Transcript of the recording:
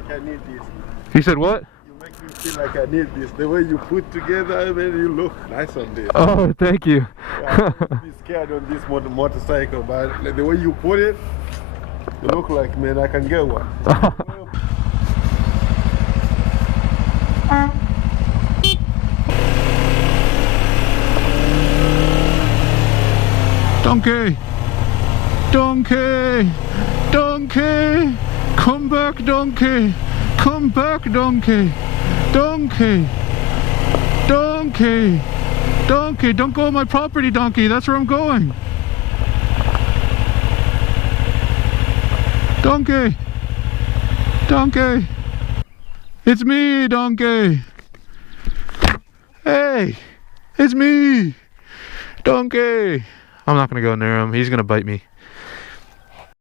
like I need this. He said what? You make me feel like I need this. The way you put together, I mean, you look nice on this. Oh, thank you. Yeah, I'd be scared on this motorcycle, but like, the way you put it, you look like, man, I can get one. Donkey! Donkey! Donkey! Come back, donkey! Come back, donkey! Donkey! Donkey! Donkey! Don't go on my property, donkey! That's where I'm going! Donkey! Donkey! It's me, donkey! Hey! It's me! Donkey! I'm not gonna go near him. He's gonna bite me.